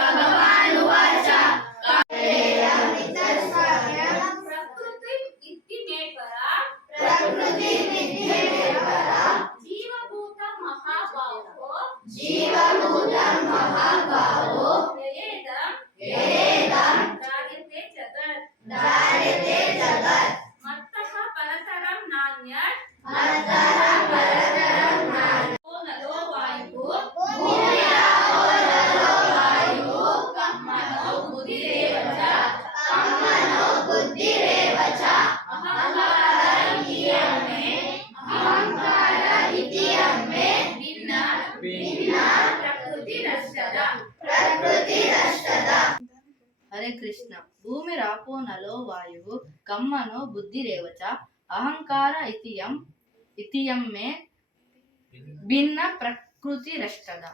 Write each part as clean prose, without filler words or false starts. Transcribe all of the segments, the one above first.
भगवानुवाच जीवभूतं महाभावो व्ययेदं धार्यते जगत् मत्तः परतरं नान्यत् नलो वायुः भूयाहो नलो वायुः कम्मनो बुद्धिरेव च अहंकार इति यम्मे भिन्न प्रकृतिरष्टदा। हरे कृष्ण। भूमिरापो नलो वायुः कम्मनो बुद्धिरेव च अहंकार इति यम्मे भिन्न प्रकृतिरष्टद।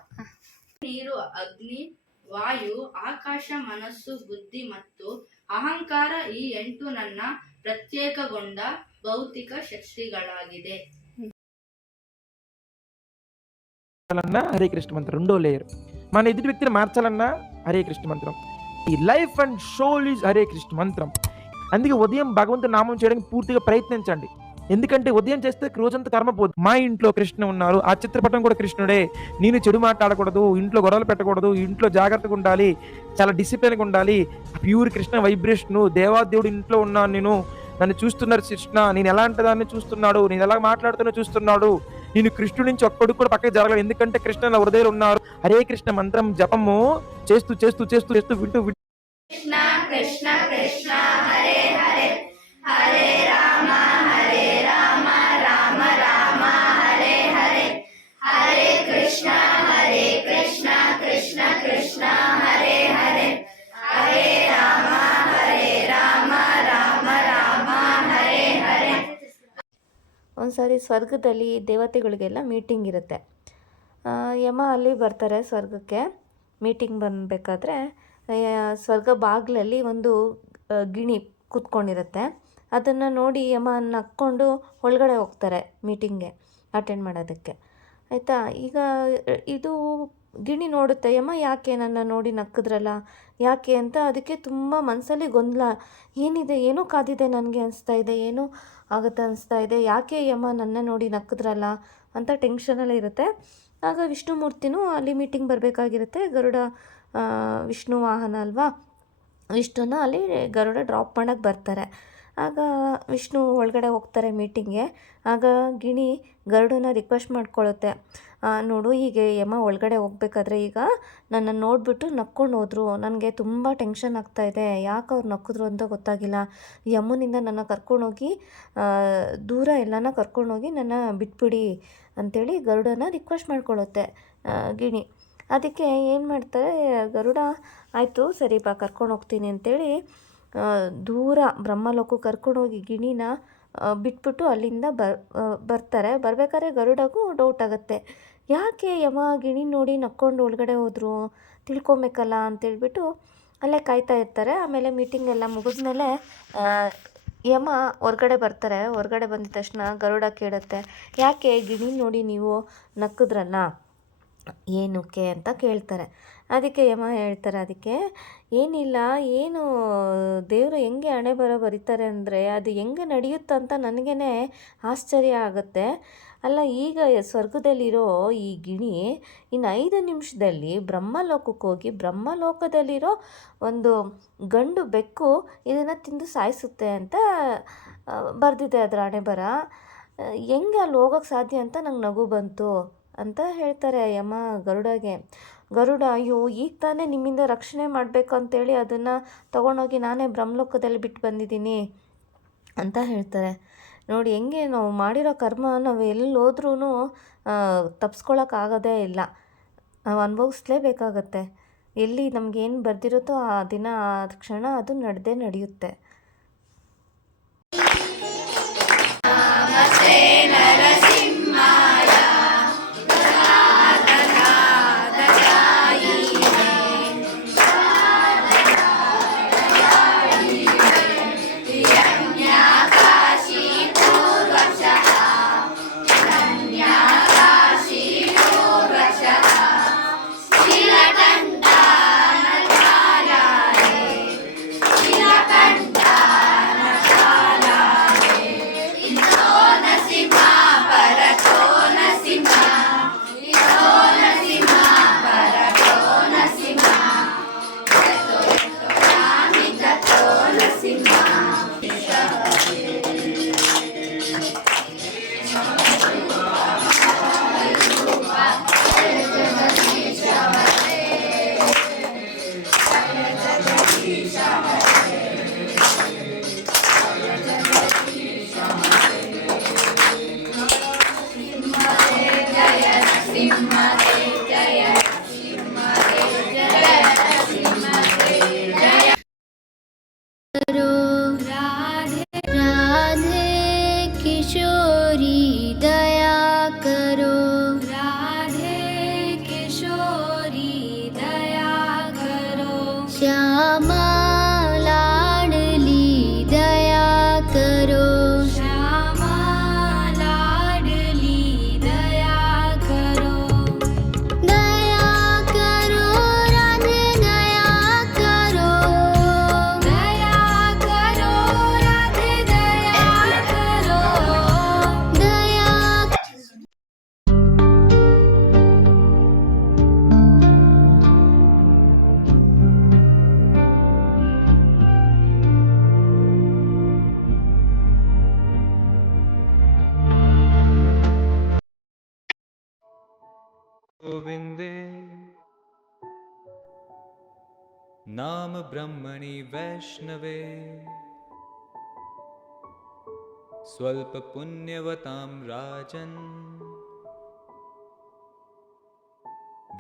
ನೀರು, ಅಗ್ನಿ, ವಾಯು, ಆಕಾಶ, ಮನಸ್ಸು, ಬುದ್ಧಿ ಮತ್ತು ಅಹಂಕಾರ ಈ 8 ನನ್ನ ಪ್ರತ್ಯೇಕಗೊಂಡ ಭೌತಿಕ ಶಕ್ತಿಗಳಾಗಿದೆ. హరే కృష్ణ మంత్రం రెండో లేయర్. మన ఎదుటి వ్యక్తిని మార్చాలన్నా హరే కృష్ణ మంత్రం. ఈ life and soul is Hare Krishna మంత్రం. అందుకే ఉదయం భగవంతుని నామం చేయడానికి పూర్తిగా ప్రయత్నించండి. ఎందుకంటే ఉదయం చేస్తే రోజంతా కర్మ పోదు. మా ఇంట్లో కృష్ణ ఉన్నారు, ఆ చిత్రపటం కూడా కృష్ణుడే. నేను చెడు మాట్లాడకూడదు, ఇంట్లో గొడవలు పెట్టకూడదు, ఇంట్లో జాగ్రత్తగా ఉండాలి, చాలా డిసిప్లిన్గా ఉండాలి, ప్యూర్ కృష్ణ వైబ్రేషను, దేవాదేవుడు ఇంట్లో ఉన్నాను, నేను నన్ను చూస్తున్నారు కృష్ణ, నేను ఎలాంటి దాన్ని చూస్తున్నాడు, నేను ఎలా మాట్లాడుతున్నా చూస్తున్నాడు, నేను కృష్ణుడి నుంచి ఒక్కడికి కూడా పక్కకి జరగలేదు, ఎందుకంటే కృష్ణ నా హృదయంలో ఉన్నారు. హరే కృష్ణ మంత్రం జపము చేస్తూ చేస్తూ చేస్తూ చేస్తూ వింటూ కృష్ణ కృష్ణ కృష్ణ హరే హరే హరే రామ రామ రామ హరే హరే హరే కృష్ణ కృష్ణ కృష్ణ హరే హరే హరే రామ ರಾಮ ರಾಮ ಹರೇ ಹರೇ. ಒಂದ್ಸಾರಿ ಸ್ವರ್ಗದಲ್ಲಿ ದೇವತೆಗಳಿಗೆಲ್ಲ ಮೀಟಿಂಗ್ ಇರುತ್ತೆ. ಯಮ ಅಲ್ಲಿ ಬರ್ತಾರೆ ಸ್ವರ್ಗಕ್ಕೆ. ಮೀಟಿಂಗ್ ಬರಬೇಕಾದ್ರೆ ಸ್ವರ್ಗ ಬಾಗಿಲಲ್ಲಿ ಒಂದು ಗಿಣಿ ಕೂತ್ಕೊಂಡಿರುತ್ತೆ. ಅದನ್ನು ನೋಡಿ ಯಮ ನಕ್ಕೊಂಡು ಒಳಗಡೆ ಹೋಗ್ತಾರೆ ಮೀಟಿಂಗ್ಗೆ ಅಟೆಂಡ್ ಮಾಡೋದಕ್ಕೆ. ಆಯಿತಾ, ಈಗ ಇದು ಗಿಣಿ ನೋಡುತ್ತೆ, ಯಮ ಯಾಕೆ ನನ್ನ ನೋಡಿ ನಕ್ಕಿದ್ರಲ್ಲ ಯಾಕೆ ಅಂತ. ಅದಕ್ಕೆ ತುಂಬ ಮನಸ್ಸಲ್ಲಿ ಗೊಂದಲ, ಏನಿದೆ, ಏನೋ ಕಾದಿದೆ ನನಗೆ ಅನಿಸ್ತಾ ಇದೆ, ಏನೋ ಆಗುತ್ತೆ ಅನಿಸ್ತಾ ಇದೆ, ಯಾಕೆ ಯಮ ನನ್ನ ನೋಡಿ ನಕ್ಕಿದ್ರಲ್ಲ ಅಂತ ಟೆನ್ಷನಲ್ಲಿ ಇರುತ್ತೆ. ಆಗ ವಿಷ್ಣುಮೂರ್ತಿನೂ ಅಲ್ಲಿ ಮೀಟಿಂಗ್ ಬರಬೇಕಾಗಿರುತ್ತೆ. ಗರುಡ ವಿಷ್ಣು ವಾಹನ ಅಲ್ವಾ, ವಿಷ್ಣುನ ಅಲ್ಲಿ ಗರುಡ ಡ್ರಾಪ್ ಮಾಡೋಕ್ಕೆ ಬರ್ತಾರೆ. ಆಗ ವಿಷ್ಣು ಒಳಗಡೆ ಹೋಗ್ತಾರೆ ಮೀಟಿಂಗ್ಗೆ. ಆಗ ಗಿಣಿ ಗರುಡನ ರಿಕ್ವೆಸ್ಟ್ ಮಾಡ್ಕೊಳ್ಳುತ್ತೆ, ನೋಡು, ಹೀಗೆ ಯಮ ಒಳಗಡೆ ಹೋಗ್ಬೇಕಾದ್ರೆ ಈಗ ನನ್ನನ್ನು ನೋಡಿಬಿಟ್ಟು ನಕ್ಕೊಂಡು ಹೋದರು, ನನಗೆ ತುಂಬ ಟೆನ್ಷನ್ ಆಗ್ತಾಯಿದೆ, ಯಾಕೆ ಅವ್ರು ನಕ್ಕಿದ್ರು ಅಂತ ಗೊತ್ತಾಗಿಲ್ಲ, ಯಮನಿಂದ ನನ್ನ ಕರ್ಕೊಂಡೋಗಿ ದೂರ ಎಲ್ಲನ ಕರ್ಕೊಂಡೋಗಿ ನನ್ನ ಬಿಟ್ಬಿಡಿ ಅಂಥೇಳಿ ಗರುಡನ ರಿಕ್ವೆಸ್ಟ್ ಮಾಡ್ಕೊಳ್ಳುತ್ತೆ ಗಿಣಿ. ಅದಕ್ಕೆ ಏನು ಮಾಡ್ತಾರೆ ಗರುಡ, ಆಯಿತು ಸರಿ ಬಾ ಕರ್ಕೊಂಡು ಹೋಗ್ತೀನಿ ಅಂತೇಳಿ ದೂರ ಬ್ರಹ್ಮಲೋಕಕ್ಕೆ ಕರ್ಕೊಂಡೋಗಿ ಗಿಣಿನ ಬಿಟ್ಬಿಟ್ಟು ಅಲ್ಲಿಂದ ಬರ್ತಾರೆ. ಬರಬೇಕಾದ್ರೆ ಗರುಡಗೂ ಡೌಟ್ ಆಗುತ್ತೆ, ಯಾಕೆ ಯಮ ಗಿಣಿ ನೋಡಿ ನಕ್ಕೊಂಡು ಒಳಗಡೆ ಹೋದರು, ತಿಳ್ಕೊಬೇಕಲ್ಲ ಅಂತೇಳ್ಬಿಟ್ಟು ಅಲ್ಲೇ ಕಾಯ್ತಾ ಇರ್ತಾರೆ. ಆಮೇಲೆ ಮೀಟಿಂಗ್ ಎಲ್ಲ ಮುಗಿದ್ಮೇಲೆ ಯಮ ಹೊರ್ಗಡೆ ಬರ್ತಾರೆ. ಹೊರ್ಗಡೆ ಬಂದಿದ ತಕ್ಷಣ ಗರುಡ ಕೇಳುತ್ತೆ, ಯಾಕೆ ಗಿಣಿ ನೋಡಿ ನೀವು ನಕ್ಕಿದ್ರಲ್ಲ ಏನಕ್ಕೆ ಅಂತ ಕೇಳ್ತಾರೆ. ಅದಕ್ಕೆ ಯಮ ಹೇಳ್ತಾರೆ, ಅದಕ್ಕೆ ಏನಿಲ್ಲ, ಏನು ದೇವರು ಹೆಂಗೆ ಹಣೆ ಬರೀತಾರೆ ಅಂದರೆ ಅದು ಹೆಂಗೆ ನಡೆಯುತ್ತಂತ ನನಗೇ ಆಶ್ಚರ್ಯ ಆಗುತ್ತೆ. ಅಲ್ಲ, ಈಗ ಸ್ವರ್ಗದಲ್ಲಿರೋ ಈ ಗಿಣಿ ಇನ್ನು 5 ನಿಮಿಷದಲ್ಲಿ ಬ್ರಹ್ಮಲೋಕಕ್ಕೆ ಹೋಗಿ ಬ್ರಹ್ಮಲೋಕದಲ್ಲಿರೋ ಒಂದು ಗಂಡು ಬೆಕ್ಕು ಇದನ್ನು ತಿಂದು ಸಾಯಿಸುತ್ತೆ ಅಂತ ಬರೆದಿದೆ ಅದರ ಹಣೆ ಬರ. ಹೆಂಗೆ ಅಲ್ಲಿ ಹೋಗೋಕ್ಕೆ ಸಾಧ್ಯ ಅಂತ ನಂಗೆ ನಗು ಬಂತು ಅಂತ ಹೇಳ್ತಾರೆ ಯಮ ಗರುಡಗೆ. ಗರುಡ, ಅಯ್ಯೋ ಈಗ ತಾನೇ ನಿಮ್ಮಿಂದ ರಕ್ಷಣೆ ಮಾಡಬೇಕು ಅಂತೇಳಿ ಅದನ್ನು ತೊಗೊಂಡೋಗಿ ನಾನೇ ಬ್ರಹ್ಮಲೋಕದಲ್ಲಿ ಬಿಟ್ಟು ಬಂದಿದ್ದೀನಿ ಅಂತ ಹೇಳ್ತಾರೆ. ನೋಡಿ, ಹೆಂಗೆ ನಾವು ಮಾಡಿರೋ ಕರ್ಮ ನಾವು ಎಲ್ಲಿ ಹೋದ್ರೂ ತಪ್ಪಿಸ್ಕೊಳಕ್ಕಾಗೋದೇ ಇಲ್ಲ, ನಾವು ಅನುಭವಿಸ್ಲೇಬೇಕಾಗತ್ತೆ. ಎಲ್ಲಿ ನಮಗೇನು ಬರ್ದಿರುತ್ತೋ ಆ ದಿನ ಆ ಕ್ಷಣ ಅದು ನಡೆಯುತ್ತೆ. राधे किशोरी दया करो, राधे किशोरी दया करो, श्यामा लाडली दया करो, श्यामा लाडली दया करो, दया करो राधे दया करो, दया करो राधे दया करो, दया गोविन्दे नाम ब्रह्मणि वैष्णवे स्वल्पपुण्यवतां राजन्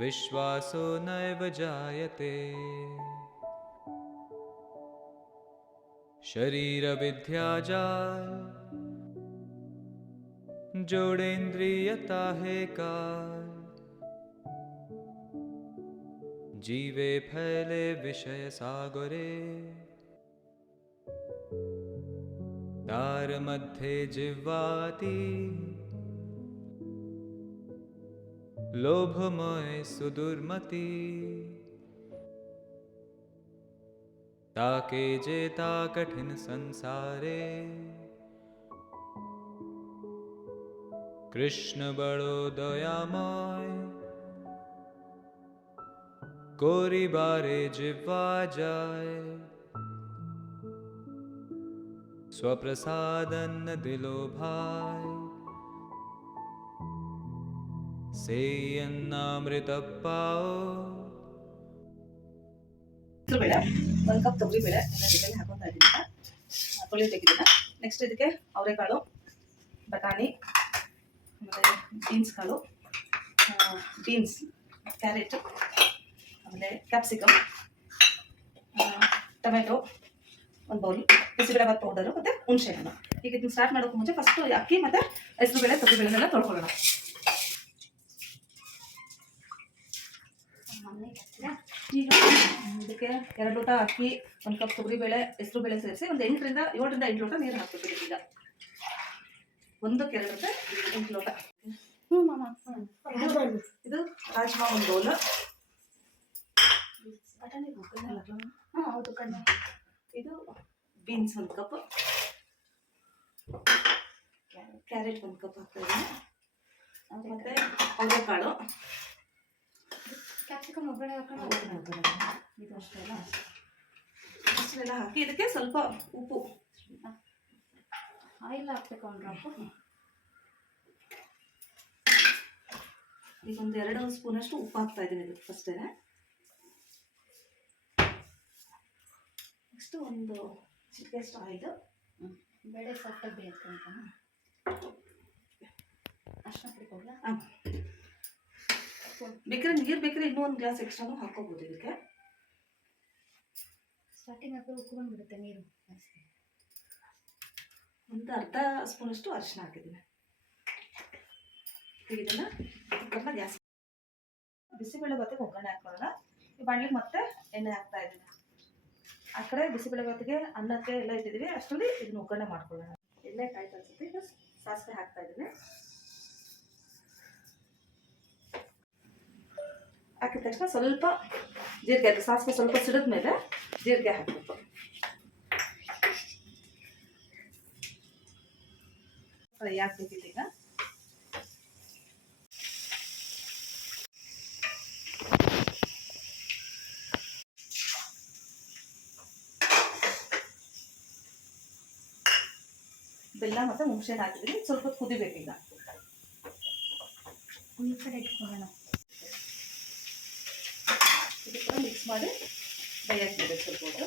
विश्वासो नैव जायते शरीरविद्या जाय जोड़ेन्द्रियता है काय जीवे फैले विषय सागरे तार मध्ये जिह्वाति लोभमय सुदुर्मति ताके जेता कठिन संसारे कृष्ण बड़ो दयामय कोरी बारे जिह्वा जाए स्वप्रसादन दिलो भाई सेयन्नामृत पाओ ಬೇಳೆ ಒಂದು ಕಪ್ ತೊಗರಿ ಬೇಳೆ ಇದಕ್ಕೆ ಹಾಕೊತಾ ಇದ್ದೀನಿ ತೊಳಿ ತೆಗೆದಿಲ್ಲ. ನೆಕ್ಸ್ಟ್ ಇದಕ್ಕೆ ಅವರೆಕಾಳು, ಬಟಾಣಿ, ಆಮೇಲೆ ಬೀನ್ಸ್ ಕಾಳು, ಬೀನ್ಸ್, ಕ್ಯಾರೆಟ್, ಆಮೇಲೆ ಕ್ಯಾಪ್ಸಿಕಮ್, ಟೊಮೆಟೊ, ಒಂದು ಬೌಲ್, ಬಿಸಿಬೇಳೆಭಾತ್ ಪೌಡರು ಮತ್ತು ಹುಣಸೆ ಹಣ್ಣು. ಈಗ ಇದನ್ನ ಸ್ಟಾರ್ಟ್ ಮಾಡೋಕ್ಕೂ ಮುಂಚೆ ಫಸ್ಟು ಅಕ್ಕಿ ಮತ್ತು ಹೆಸರುಬೇಳೆ ತೊಗರಿಬೇಳೆನೆಲ್ಲ ತೊಳ್ಕೊಳ್ಳೋಣ. ಈಗ ಇದಕ್ಕೆ 2 ಲೋಟ ಅಕ್ಕಿ, 1 ಕಪ್ ತೊಗರಿಬೇಳೆ, ಹೆಸರುಬೇಳೆ ಸೇರಿಸಿ ಒಂದು 7 ರಿಂದ 8 ಲೋಟ ನೀರು ಹಾಕಬೇಕು. ಈಗ 1ಕ್ಕೆ 2 8 ಲೋಟ. ಇದು ರಾಜ್ಮಾ ಒಂದು ಬೌಲ್, ಇದು ಬೀನ್ಸ್ 1 ಕಪ್, ಕ್ಯಾರೆಟ್ 1 ಕಪ್ ಹಾಕ್ತಾ ಇದ್ದೀನಿ, ಮತ್ತೆ ಅವರೆಕಾಳು, ಕ್ಯಾಪ್ಸಿಕಮ್ ಒಗ್ಗರಣೆ ಇದು ಅಷ್ಟೆಲ್ಲ ಹಾಕಿ ಇದಕ್ಕೆ ಸ್ವಲ್ಪ ಉಪ್ಪು, ಆಯಿಲ್ ಹಾಕ್ಬೇಕು. ಈಗ ಒಂದು 2 ಸ್ಪೂನಷ್ಟು ಉಪ್ಪು ಹಾಕ್ತಾ ಇದ್ದೀನಿ ಇದಕ್ಕೆ ಫಸ್ಟೇ. ನೆಕ್ಸ್ಟ್ ಒಂದು ಚಿಟಿಕೆಯಷ್ಟು ಆಯಿಲ್, ಬೇಳೆ ಸ್ವಲ್ಪ ಬೇಯಿಸ್ಕೊಂತ ಅಷ್ಟನ್ನ ಹಾಕ್ಬಿಟ್ಟು ಬೇಕಾದ್ರೆ ನೀರು ಬೇಕಾದ್ರೆ ಇನ್ನೂ 1 ಗ್ಲಾಸ್ ಎಕ್ಸ್ಟ್ರಾನು ಹಾಕೋಬೋದು. ಇದಕ್ಕೆ ಸ್ಟಾರ್ಟಿಂಗ್ ಹಾಕಿದ್ರೆ ಉಪ್ಪು ಬಂದ್ಬಿಡುತ್ತೆ, ನೀರು ಒಂದು ಅರ್ಧ ಸ್ಪೂನಷ್ಟು ಅರಿಶಿನ ಹಾಕಿದ್ದೀನಿ. ಈಗ ಇದನ್ನು ಕುಕ್ಕರ್ನ ಗ್ಯಾಸ್ ಬಿಸಿಬೇಳೆ ಭಾತಿಗೆ ಒಗ್ಗರಣೆ ಹಾಕೊಳ್ಳೋಣ. ಈ ಬಾಣಲಿಗೆ ಮತ್ತೆ ಎಣ್ಣೆ ಹಾಕ್ತಾ ಇದ್ದೀನಿ. ಆ ಕಡೆ ಬಿಸಿಬೇಳೆ ಭಾತಿಗೆ ಅನ್ನಕ್ಕೆ ಎಲ್ಲ ಇಟ್ಟಿದ್ದೀವಿ, ಅಷ್ಟರಲ್ಲಿ ಇದನ್ನ ಒಗ್ಗರಣೆ ಮಾಡ್ಕೊಳ್ಳೋಣ. ಎಣ್ಣೆ ಕಾಯ್ತಾ ಅನ್ಸುತ್ತೆ. ಈಗ ಸಾಸಿವೆ ಹಾಕ್ತಾ ಇದ್ದೀನಿ. ಹಾಕಿದ ತಕ್ಷಣ ಸ್ವಲ್ಪ ಜೀರಿಗೆ, ಅದು ಸಾಸಿವೆ ಸ್ವಲ್ಪ ಸಿಡಿದ ಮೇಲೆ ಜೀರಿಗೆ ಹಾಕಬೇಕು. ಫ್ರೈ ಹಾಕ್ಬೇಕಿಲ್ಲ. ಈಗ ಬೆಲ್ಲ ಮತ್ತು ಹುಣಸೆಹಣ್ಣು ಹಾಕಿದ್ದೀನಿ. ಸ್ವಲ್ಪ ಕುದಿಬೇಕೀಗ. ಈ ಕಡೆ ಇಟ್ಕೊಳ್ಳೋಣ. ಇದಕ್ಕೆ ಮಿಕ್ಸ್ ಮಾಡಿ ಬೇಯಕ್ಕೆ ಬಿಡಬೇಕು ಸ್ವಲ್ಪ ಹೊತ್ತು.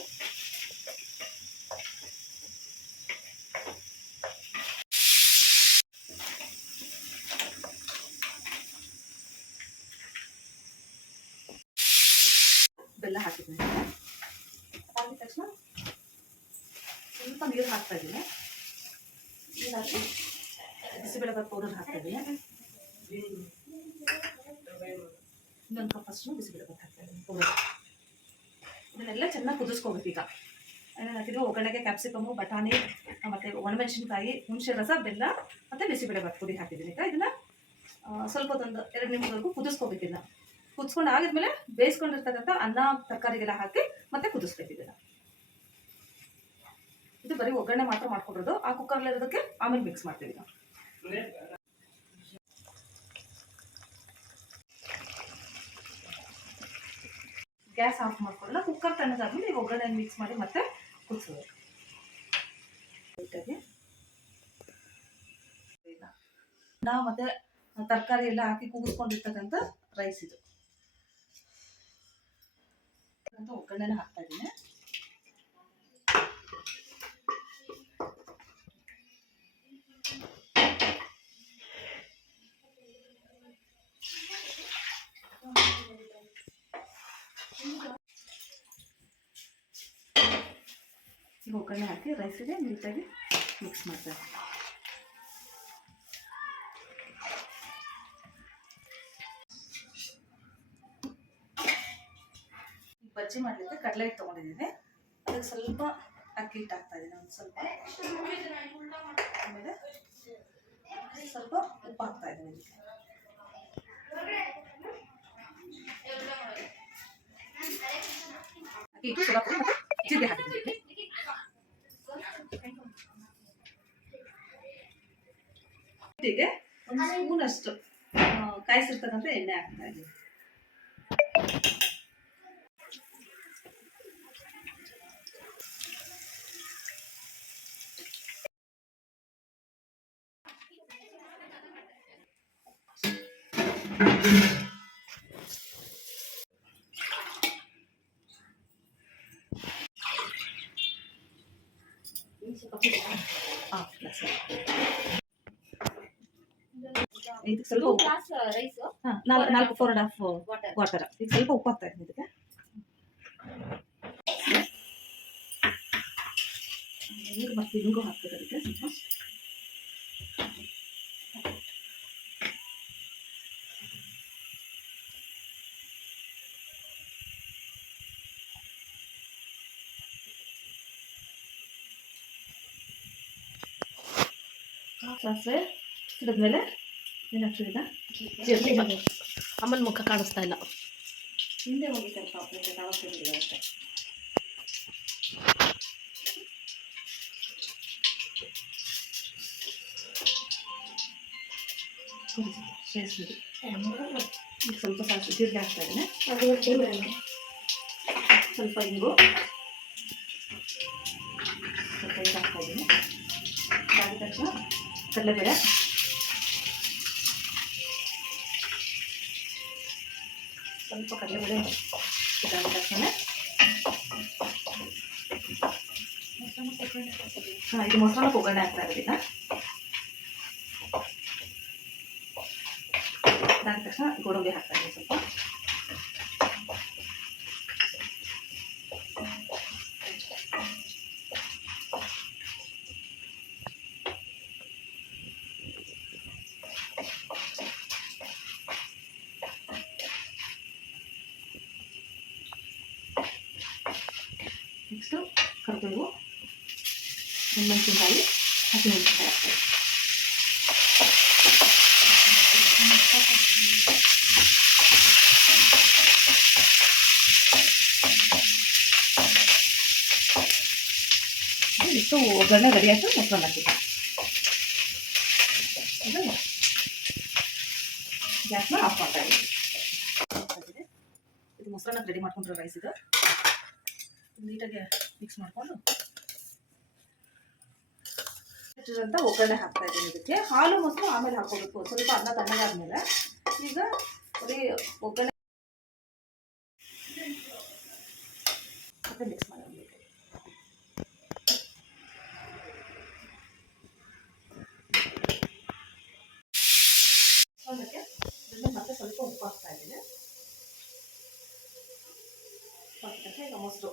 ಬೆಲ್ಲ ಹಾಕಿದ್ದೀನಿ. ಹಾಕಿದ ತಕ್ಷಣ ಸ್ವಲ್ಪ ನೀರು ಹಾಕ್ತಾ ಇದ್ದೀನಿ. ನೀರು ಹಾಕಿ ಬಿಸಿಬೇಳೆಬಾತ್ ಪೌಡರ್ ಹಾಕ್ತಾ ಇದ್ದೀನಿ. ಇನ್ನೊಂದು ಕಪ್ ಅಷ್ಟು ಬಿಸಿಬೇಳೆಬಾತ್ ಹಾಕ್ತಾ ಇದ್ದೀನಿ ಪೌಡರ್. ಇದನ್ನೆಲ್ಲ ಚೆನ್ನಾಗಿ ಕುದಿಸ್ಕೋಬೇಕು. ಈಗ ಏನೇನು ಹಾಕಿದ್ರು ಒಗ್ಗರಣೆಗೆ ಕ್ಯಾಪ್ಸಿಕಮ್ಮು, ಬಟಾಣಿ, ಮತ್ತು ಒಣಮೆಣಸಿನ್ಕಾಯಿ, ಹುಣಸೆ ರಸ, ಬೆಲ್ಲ ಮತ್ತು ಬಿಸಿಬೇಳೆಬಾತ್ ಪುಡಿ ಹಾಕಿದ್ದೀನಿ. ಈಗ ಇದನ್ನು ಸ್ವಲ್ಪ ಒಂದು 2 ನಿಮಿಷವರೆಗೂ ಕುದಿಸ್ಕೋಬೇಕು. ಇದನ್ನು ಕುದಿಸ್ಕೊಂಡು ಆಗಿದ್ಮೇಲೆ ಬೇಯಿಸ್ಕೊಂಡಿರ್ತಕ್ಕಂಥ ಅನ್ನ ತರಕಾರಿಗೆಲ್ಲ ಹಾಕಿ ಮತ್ತೆ ಕುದಿಸ್ಬೇಕು. ಇದನ್ನು ಇದು ಬರೀ ಒಗ್ಗರಣೆ ಮಾತ್ರ ಮಾಡ್ಕೊಡೋದು. ಆ ಕುಕ್ಕರ್ಲಿ ಇರೋದಕ್ಕೆ ಆಮೇಲೆ ಮಿಕ್ಸ್ ಮಾಡ್ತೀವಿ ನಾವು. ಗ್ಯಾಸ್ ಆಫ್ ಮಾಡ್ಕೊಳ್ಳಲ್ಲ. ಕುಕ್ಕರ್ ತಣ್ಣಗಾದ್ಮೇಲೆ ಈಗ ಒಗ್ಗರಣೆ ಮಿಕ್ಸ್ ಮಾಡಿ ಮತ್ತೆ ಕುದಿಸೋದು. ಅನ್ನ ಮತ್ತೆ ತರಕಾರಿ ಎಲ್ಲ ಹಾಕಿ ಕೂಗಿಸ್ಕೊಂಡಿರ್ತಕ್ಕಂಥ ರೈಸ್ ಇದು. ಒಗ್ಗರಣೆನ ಹಾಕ್ತಾ ಇದ್ದೀನಿ. ಈಗ ಒಗ್ಗರಣೆ ಹಾಕಿ ರೈಸಿಗೆ ನೀಟಾಗಿ ಮಿಕ್ಸ್ ಮಾಡ್ತಾರೆ. ಬಜ್ಜಿ ಮಾಡಲಿಕ್ಕೆ ಕಡಲೆ ಹಿಟ್ಟು ತೊಗೊಂಡಿದ್ದೀನಿ. ಅದಕ್ಕೆ ಸ್ವಲ್ಪ ಅಕ್ಕಿ ಹಿಟ್ಟು ಹಾಕ್ತಾ ಇದ್ದೀನಿ. ಒಂದು ಸ್ವಲ್ಪ ಆಮೇಲೆ ಸ್ವಲ್ಪ ಉಪ್ಪು ಹಾಕ್ತಾ ಇದ್ದೀನಿ. ಇದಕ್ಕೆ ಅಕ್ಕಿ ಹಿಟ್ಟು ಸ್ವಲ್ಪ ಜೀರಿಗೆ ಹಾಕಿದ್ದೀನಿ. ಹಿಟ್ಟಿಗೆ ಒಂದು ಸ್ಪೂನ್ ಅಷ್ಟು ಕಾಯಿಸಿರ್ತಕ್ಕಂಥ ಎಣ್ಣೆ ಹಾಕ್ತಾ ಇದ್ದೀನಿ. ಇದಕ್ಕೆ ಸ್ವಲ್ಪ ಉಪ್ಪು. 4.5 ವಾಟರ್. ಈಗ ಸ್ವಲ್ಪ ಉಪ್ಪು ಹಾಕ್ತಾ ಇದ್ದೀನಿ. ಇದಕ್ಕೆ ನೀರು ಮತ್ತು ಹಿಂಗು ಹಾಕ್ಬೇಕು. ಅದಕ್ಕೆ ಸ್ವಲ್ಪ ಸಾಸಿವೆ ಸಿಡಿದ್ಮೇಲೆ ಏನು ಹಾಕ್ತಿದ್ದ ಅಮ್ಮನ ಮುಖ ಕಾಣಿಸ್ತಾ ಇಲ್ಲ. ಹಿಂದೆ ಹೋಗಿ ಸ್ವಲ್ಪ ಅಷ್ಟೇ. ಸೇರಿಸ್ಬಿಡಿ. ಈಗ ಸ್ವಲ್ಪ ಸಾಸಿವೆ ಜೀರಿಗೆ ಹಾಕ್ತಾ ಇದ್ದೀನಿ. ಸ್ವಲ್ಪ ಹಿಂಗು ಸ್ವಲ್ಪ ಇದು ಹಾಕ್ತಾ ಇದ್ದೀನಿ. ಹಾಕಿದ ತಕ್ಷಣ ಕಡಲೆಬೇಳೆ, ಸ್ವಲ್ಪ ಕಡಲೆಬೇಳೆ ಇದಾದ ತಕ್ಷಣ ಇದು ಮೊಸರನ್ನ ಒಗ್ಗರಣೆ ಹಾಕ್ತಾ ಇರೋದು. ಈಗ ಇದಾದ ತಕ್ಷಣ ಗೋಡಂಬಿ ಹಾಕ್ತಾ ಇದ್ದೀನಿ ಸ್ವಲ್ಪ. ನೆಕ್ಸ್ಟು ಕರಿಬೇವು, ಮೆಣಸಿನಕಾಯಿ, ಹಸಿಮೆಣಸಿನಕಾಯಿ ಹಾಕ್ತಾರೆ. ಇಷ್ಟು ಒಗ್ಗರಣೆ ರೆಡಿ ಆಯಿತು. ಮೊಸರನ್ನ ಹಾಕಿದ್ದೆ. ಗ್ಯಾಸ್ನ ಆಫ್ ಮಾಡ್ತಾ ಇದ್ದೀನಿ. ಇದು ಮೊಸರನ್ನ ರೆಡಿ ಮಾಡ್ಕೊಂಡ್ರೆ ರೈಸ್ ಇದು ನೀಟಾಗಿ ಮಿಕ್ಸ್ ಮಾಡಿಕೊಂಡು ಅಂತ ಒಗ್ಗರಣೆ ಹಾಕ್ತಾ ಇದ್ದೀನಿ. ಇದಕ್ಕೆ ಹಾಲು ಮೊಸರು ಆಮೇಲೆ ಹಾಕೋಬೇಕು. ಸ್ವಲ್ಪ ಅನ್ನ ತಣ್ಣಗಾದ್ಮೇಲೆ ಈಗ ಬರೀ ಒಗ್ಗರಣೆ ಮತ್ತೆ ಮಿಕ್ಸ್ ಮಾಡೋಣ. ಅದಕ್ಕೆ ಇದನ್ನು ಮತ್ತೆ ಸ್ವಲ್ಪ ಉಪ್ಪು ಹಾಕ್ತಾ ಇದ್ದೀನಿ. ಹಾಕಿದ್ದಕ್ಕೆ ಈಗ ಮೊಸರು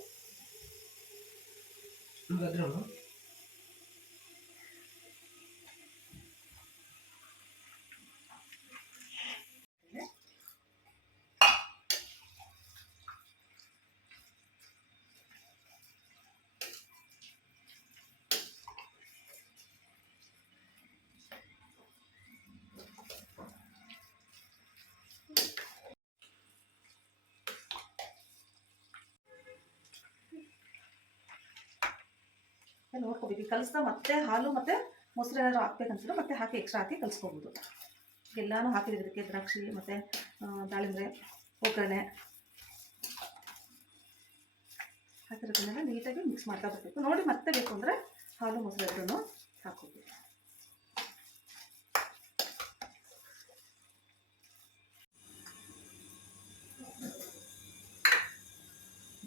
ನೋಡ್ಕೋಬೇಕು. ಕಲಿಸ್ತಾ ಮತ್ತೆ ಹಾಲು ಮತ್ತು ಮೊಸರು ಏನಾದ್ರು ಹಾಕ್ಬೇಕಂತಿದ್ರೆ ಮತ್ತೆ ಹಾಕಿ ಎಕ್ಸ್ಟ್ರಾ ಹಾಕಿ ಕಲಿಸ್ಕೋಬೋದು. ಎಲ್ಲನೂ ಹಾಕಿದ್ರೆ ಇದಕ್ಕೆ ದ್ರಾಕ್ಷಿ ಮತ್ತು ದಾಳಿಂಬೆ ಒಗ್ಗರಣೆ ಹಾಕಿರೋದನ್ನೆಲ್ಲ ನೀಟಾಗಿ ಮಿಕ್ಸ್ ಮಾಡ್ತಾ ಬರಬೇಕು. ನೋಡಿ ಮತ್ತೆ ಬೇಕು ಅಂದರೆ ಹಾಲು ಮೊಸರು ಎರಡೂ ಹಾಕೋಬೇಕು.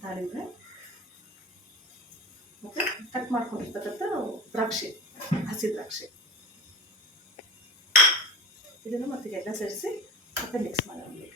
ದಾಳಿಂಬೆ ಮತ್ತು ಕಟ್ ಮಾಡ್ಕೊಂಡಿರ್ತಕ್ಕಂಥ ದ್ರಾಕ್ಷಿ, ಹಸಿ ದ್ರಾಕ್ಷಿ ಇದನ್ನು ಮತ್ತೆ ಎಲ್ಲ ಸೇರಿಸಿ ಮತ್ತೆ ಮಿಕ್ಸ್ ಮಾಡೋಣ.